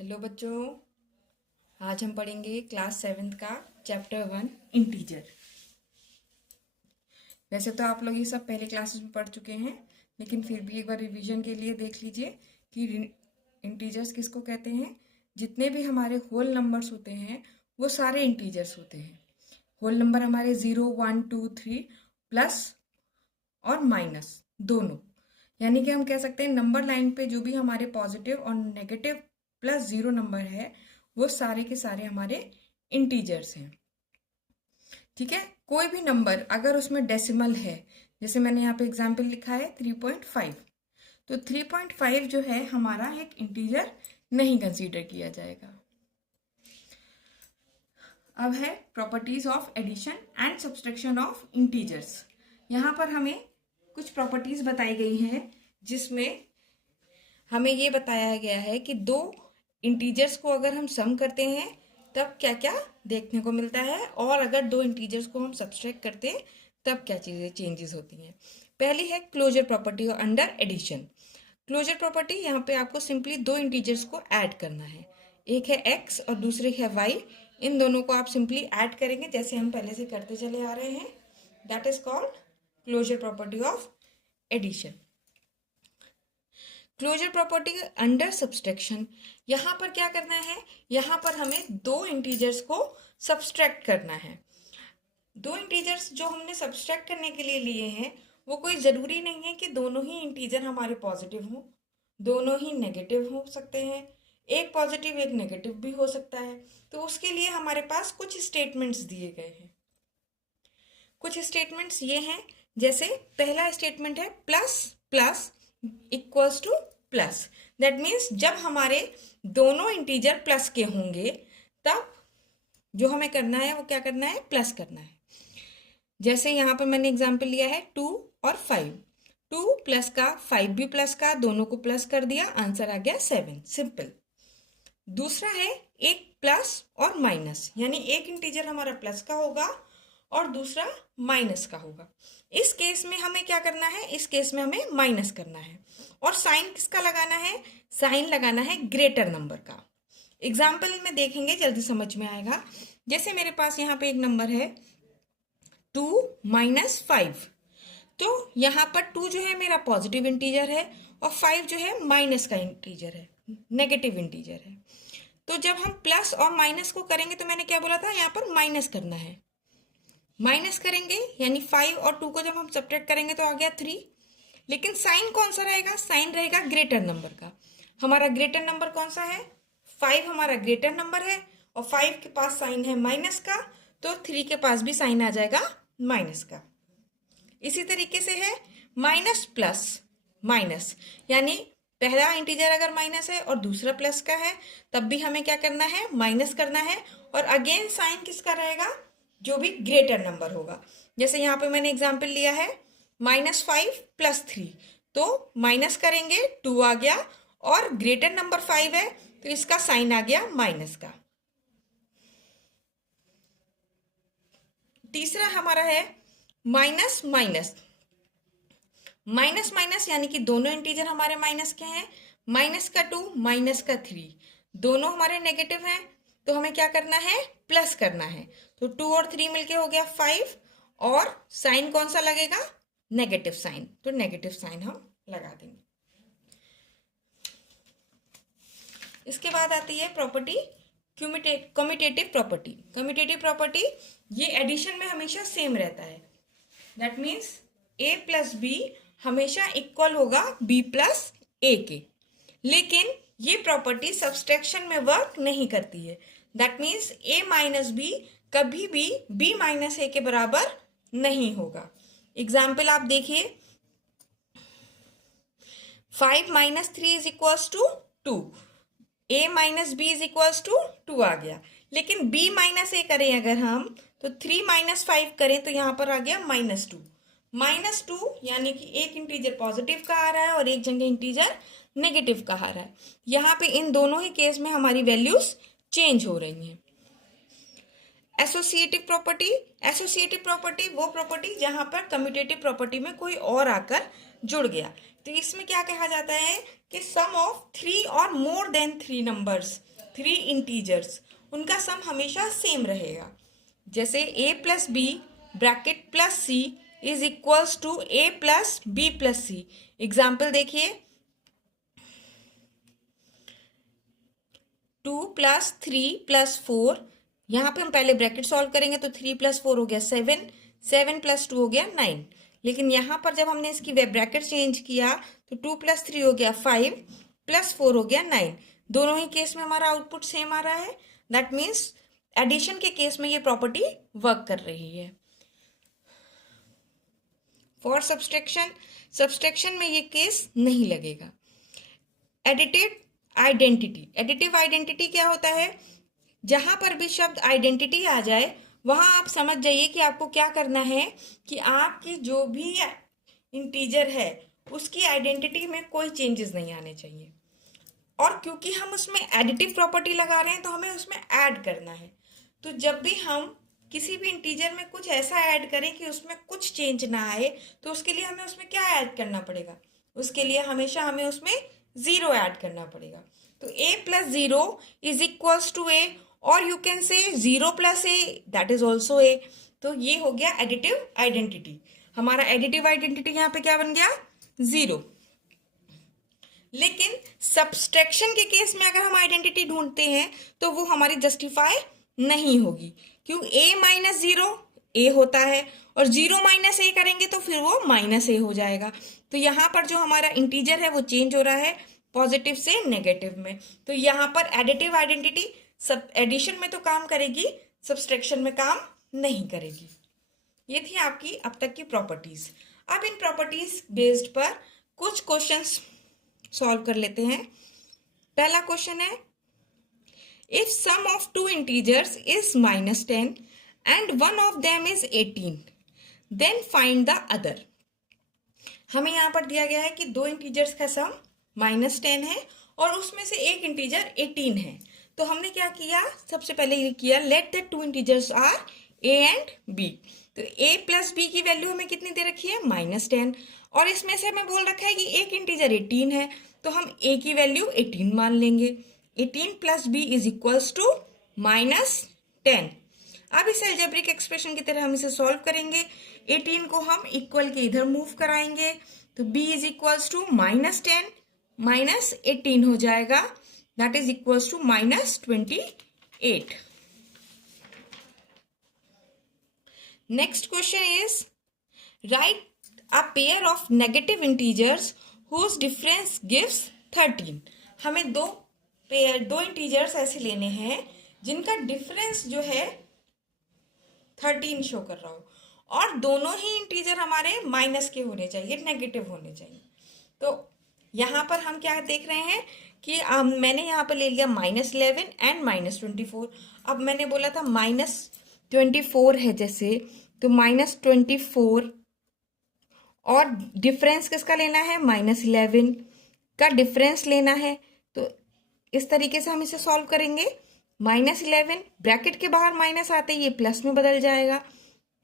Hello बच्चों, आज हम पढ़ेंगे क्लास 7th का चैप्टर 1 इंटीजर। वैसे तो आप लोग ये सब पहले क्लासेस में पढ़ चुके हैं, लेकिन फिर भी एक बार रिवीजन के लिए देख लीजिए कि इंटीजर्स किसको कहते हैं। जितने भी हमारे होल नंबर्स होते हैं वो सारे इंटीजर्स होते हैं। होल नंबर हमारे 0, 1, 2, 3 प्लस और माइनस दोनों, यानी कि हम कह सकते हैं नंबर लाइन पे जो भी हमारे पॉजिटिव और नेगेटिव प्लस 0 नंबर है वो सारे के सारे हमारे इंटीजर्स हैं। ठीक है, कोई भी नंबर अगर उसमें डेसिमल है, जैसे मैंने यहाँ पे एग्जाम्पल लिखा है 3.5, तो 3.5 जो है हमारा एक इंटीजर नहीं कंसीडर किया जाएगा। अब है properties of addition and subtraction of integers. यहाँ पर हमें कुछ प्रॉपर्टीज बताई गई हैं जिसमें हमें ये बताया गया है कि दो इंटीजर्स को अगर हम सम करते हैं तब क्या क्या देखने को मिलता है, और अगर दो इंटीजर्स को हम सब्सट्रैक्ट करते हैं तब क्या चीज़ें चेंजेस होती हैं। पहली है closure property under addition. Closure property, यहाँ पे आपको सिंपली दो इंटीजर्स को ऐड करना है, एक है x और दूसरी है y। इन दोनों को आप सिंपली ऐड करेंगे जैसे हम पहले से करते चले आ रहे हैं। That is called closure property of addition. Closure property under subtraction, यहाँ पर क्या करना है, यहाँ पर हमें दो इंटीजर्स को सब्सट्रैक्ट करना है। दो इंटीजर्स जो हमने सब्सट्रैक्ट करने के लिए लिए हैं वो कोई ज़रूरी नहीं है कि दोनों ही इंटीजर हमारे पॉजिटिव हों, दोनों ही नेगेटिव हो सकते हैं, एक पॉजिटिव एक नेगेटिव भी हो सकता है। तो उसके लिए हमारे पास कुछ स्टेटमेंट्स दिए गए हैं। कुछ स्टेटमेंट्स ये हैं, जैसे पहला स्टेटमेंट है plus plus equals two plus. That means जब हमारे दोनों इंटीजर प्लस के होंगे तब जो हमें करना है वो क्या करना है, प्लस करना है। जैसे यहाँ पर मैंने एग्जांपल लिया है 2 और 5। 2 प्लस का 5 भी प्लस का, दोनों को प्लस कर दिया, आंसर आ गया 7। सिंपल। दूसरा है एक प्लस और माइनस, यानी एक इंटीजर हमारा प्लस का होगा और दूसरा माइनस का होगा। इस केस में हमें क्या करना है, इस केस में हमें माइनस करना है। और साइन किसका लगाना है, साइन लगाना है ग्रेटर नंबर का। एग्जाम्पल में देखेंगे जल्दी समझ में आएगा। जैसे मेरे पास यहाँ पे एक नंबर है 2 - 5, तो यहाँ पर 2 जो है मेरा पॉजिटिव इंटीजर है और 5 जो है माइनस का इंटीजर है, नेगेटिव इंटीजर है। तो जब हम प्लस और माइनस को करेंगे तो मैंने क्या बोला था, यहाँ पर माइनस करना है। माइनस करेंगे यानी 5 और 2 को जब हम सब्ट्रैक्ट करेंगे तो आ गया 3। लेकिन साइन कौन सा रहेगा, साइन रहेगा ग्रेटर नंबर का। हमारा ग्रेटर नंबर कौन सा है, 5 हमारा ग्रेटर नंबर है और 5 के पास साइन है माइनस का, तो 3 के पास भी साइन आ जाएगा माइनस का। इसी तरीके से है माइनस प्लस माइनस, यानी पहला इंटीजर अगर माइनस है और दूसरा प्लस का है तब भी हमें क्या करना है, माइनस करना है। और अगेन साइन किसका रहेगा, जो भी ग्रेटर नंबर होगा। जैसे यहाँ पे मैंने एग्जाम्पल लिया है -5 + 3, तो माइनस करेंगे 2 आ गया और ग्रेटर नंबर 5 है तो इसका साइन आ गया माइनस का। तीसरा हमारा है माइनस माइनस। माइनस माइनस यानी कि दोनों इंटीजर हमारे माइनस के हैं, -2 -3 दोनों हमारे नेगेटिव हैं, तो हमें क्या करना है, प्लस करना है। तो 2 और 3 मिलके हो गया 5, और साइन कौन सा लगेगा, नेगेटिव साइन, तो नेगेटिव साइन हम लगा देंगे। इसके बाद आती है property commutative property. Commutative property ये एडिशन में हमेशा सेम रहता है। दैट मीन्स a + b हमेशा इक्वल होगा b + a के, लेकिन ये प्रॉपर्टी सब्सट्रैक्शन में वर्क नहीं करती है। दैट मीन्स a - b कभी भी b - a के बराबर नहीं होगा। एग्जाम्पल आप देखिए, 5 - 3 = 2, a - b = 2 आ गया। लेकिन b - a करें अगर हम तो 3 - 5 करें तो यहाँ पर आ गया -2। -2 यानी कि एक इंटीजर पॉजिटिव का आ रहा है और एक जगह इंटीजर नेगेटिव का आ रहा है। यहाँ पे इन दोनों ही केस में हमारी वैल्यूज चेंज हो रही हैं। एसोसिएटिव प्रॉपर्टी, एसोसिएटिव प्रॉपर्टी वो प्रॉपर्टी जहां पर कम्यूटेटिव प्रॉपर्टी में कोई और आकर जुड़ गया। तो इसमें क्या कहा जाता है कि सम ऑफ 3 और मोर देन 3 नंबर्स 3 इंटीजर्स, उनका सम हमेशा सेम रहेगा। जैसे a plus b bracket plus c is equals to a plus b plus c. Example देखिए, 2 प्लस 3 प्लस 4, यहाँ पे हम पहले ब्रैकेट सॉल्व करेंगे तो 3 प्लस 4 हो गया 7, 7 प्लस 2 हो गया 9। लेकिन यहाँ पर जब हमने इसकी ब्रैकेट चेंज किया तो 2 प्लस 3 हो गया 5 प्लस 4 हो गया 9। दोनों ही केस में हमारा आउटपुट सेम आ रहा है। दैट मीन्स एडिशन के केस में ये प्रॉपर्टी वर्क कर रही है। फॉर सब्सट्रैक्शन, सब्सट्रैक्शन में ये केस नहीं लगेगा। एडिटिव आइडेंटिटी, एडिटिव आइडेंटिटी क्या होता है? जहां पर भी शब्द आइडेंटिटी आ जाए वहां आप समझ जाइए कि आपको क्या करना है कि आपकी जो भी इंटीजर है उसकी आइडेंटिटी में कोई चेंजेस नहीं आने चाहिए। और क्योंकि हम उसमें एडिटिव प्रॉपर्टी लगा रहे हैं तो हमें उसमें ऐड करना है। तो जब भी हम किसी भी इंटीजर में कुछ ऐसा ऐड करें कि उसमें कुछ चेंज ना आए, तो उसके लिए हमें उसमें क्या ऐड करना पड़ेगा? उसके लिए हमेशा हमें उसमें 0 ऐड करना पड़ेगा। तो a plus 0 is equals to a, और you can say 0 plus a that is also a। तो ये हो गया एडिटिव आइडेंटिटी। हमारा एडिटिव आइडेंटिटी यहाँ पे क्या बन गया? 0। लेकिन सब्सट्रैक्शन के केस में अगर हम आइडेंटिटी ढूंढते हैं तो वो हमारी जस्टिफाई नहीं होगी। क्यों? a माइनस 0 a होता है और 0 माइनस a करेंगे तो फिर वो माइनस a हो जाएगा। तो यहाँ पर जो हमारा इंटीजर है वो चेंज हो रहा है पॉजिटिव से नेगेटिव में। तो यहाँ पर एडिटिव आइडेंटिटी सब एडिशन में तो काम करेगी, सब्सट्रैक्शन में काम नहीं करेगी। ये थी आपकी अब तक की प्रॉपर्टीज। अब इन प्रॉपर्टीज बेस्ड पर कुछ क्वेश्चंस सॉल्व कर लेते हैं। पहला क्वेश्चन है, if sum of two integers is -10 and one of them is 18 then find the other. हमें यहाँ पर दिया गया है कि दो इंटीजर्स का सम -10 है और उसमें से एक इंटीजर 18 है। तो हमने क्या किया? सबसे पहले ये किया, let the two integers are a and b। तो a प्लस b की वैल्यू हमें कितनी दे रखी है? -10। और इसमें से हमें बोल रखा है कि एक इंटीजर 18 है, तो हम a की वैल्यू 18 मान लेंगे। 18 plus b is equals to -10। अब इस अलजेब्रिक एक्सप्रेशन की तरह हम इसे सॉल्व करेंगे। 18 को हम इक्वल के इधर मूव कराएंगे तो b is equals to -10 minus 18 हो जाएगा, that is equals to -28। Next question is, write a pair of negative integers whose difference gives 13। हमें दो इंटीजर्स ऐसे लेने हैं जिनका डिफरेंस जो है 13 शो कर रहा हो, और दोनों ही इंटीजर हमारे माइनस के होने चाहिए, नेगेटिव होने चाहिए। तो यहाँ पर हम क्या देख रहे हैं कि मैंने यहाँ पर ले लिया -11 एंड -24। अब मैंने बोला था -24 है जैसे, तो -24 और डिफरेंस किसका लेना है? -11 का डिफरेंस लेना है। तो इस तरीके से हम इसे सॉल्व करेंगे। -11 ब्रैकेट के बाहर माइनस आते ही ये प्लस में बदल जाएगा।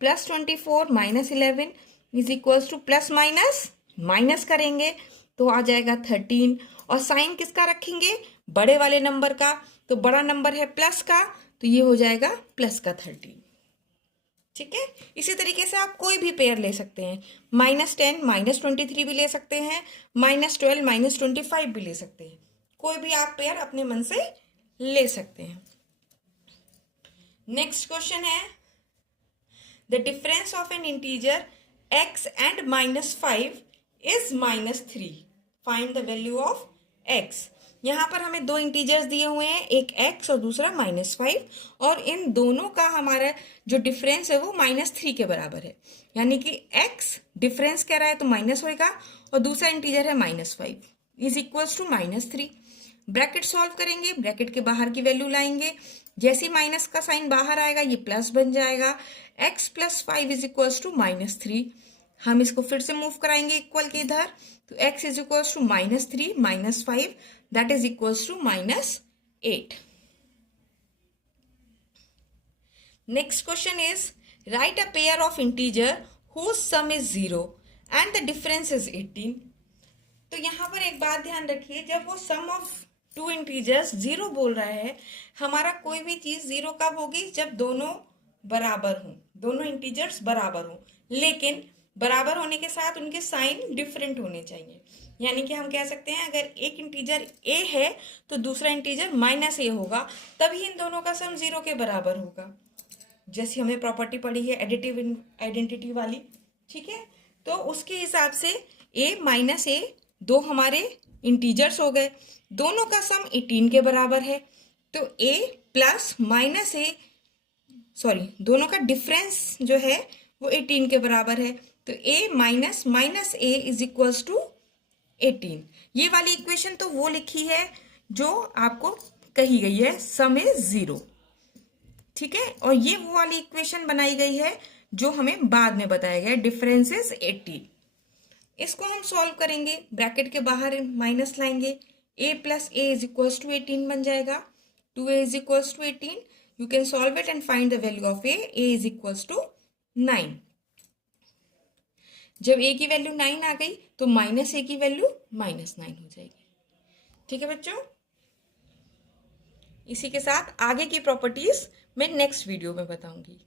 +24 -11 is equals two plus minus minus करेंगे तो आ जाएगा 13। और साइन किसका रखेंगे? बड़े वाले नंबर का। तो बड़ा नंबर है प्लस का, तो ये हो जाएगा प्लस का 13। ठीक है, इसी तरीके से आप कोई भी पेयर ले सकते हैं। -10 -23 भी ले सकते हैं, -12 -25 भी ले सकते हैं। कोई भी आप पेयर अपने मन से ले सकते हैं। नेक्स्ट क्वेश्चन है, the difference of N integer x and -5 is -3, find the value of x। यहाँ पर हमें दो इंटीजर्स दिए हुए हैं, एक x और दूसरा -5, और इन दोनों का हमारा जो डिफरेंस है वो -3 के बराबर है। यानी कि x डिफरेंस कह रहा है तो माइनस होएगा, और दूसरा इंटीजर है -5 is equals to -3। Bracket solve करेंगे, ब्रैकेट के बाहर की वैल्यू लाएंगे, जैसे माइनस का साइन बाहर आएगा ये प्लस बन जाएगा। x + 5 is equals to -3। हम इसको फिर से मूव कराएंगे इक्वल के इधर, तो x is equals to -3 -5 that is equals to -8। Next question is, write a pair of integer whose sum is 0 and the difference is 18। तो यहाँ पर एक बात ध्यान रखिए, जब वो सम ऑफ टू इंटीजर्स जीरो बोल रहा है, हमारा कोई भी चीज जीरो कब होगी, जब दोनों बराबर हों, दोनों इंटीजर्स बराबर हों, लेकिन बराबर होने के साथ उनके साइन डिफरेंट होने चाहिए। यानी कि हम कह सकते हैं अगर एक इंटीजर ए है तो दूसरा इंटीजर माइनस ए होगा, तभी इन दोनों का सम जीरो के बराबर होगा। जैसी हमने प्रॉपर्टी पढ़ी है एडिटिव आइडेंटिटी वाली, ठीक है। तो उसके हिसाब से ए माइनस ए दो हमारे इंटीजर्स हो गए, दोनों का सम 18 के बराबर है। तो ए प्लस माइनस ए, सॉरी, दोनों का डिफरेंस जो है वो 18 के बराबर है। तो A minus minus A is equals to 18। ये वाली इक्वेशन तो वो लिखी है जो आपको कही गई है, सम इज जीरो, ठीक है। और ये वो वाली इक्वेशन बनाई गई है जो हमें बाद में बताया गया, डिफरेंस इज 18। इसको हम सॉल्व करेंगे, ब्रैकेट के बाहर माइनस लाएंगे, a plus a is equals to 18 बन जाएगा। 2a is equals to 18, you can solve it and find the value of a is equals to 9। जब a की वैल्यू 9 आ गई तो माइनस a की वैल्यू -9 हो जाएगी, ठीक है बच्चों। इसी के साथ आगे की प्रॉपर्टीज मैं नेक्स्ट वीडियो में बताऊंगी।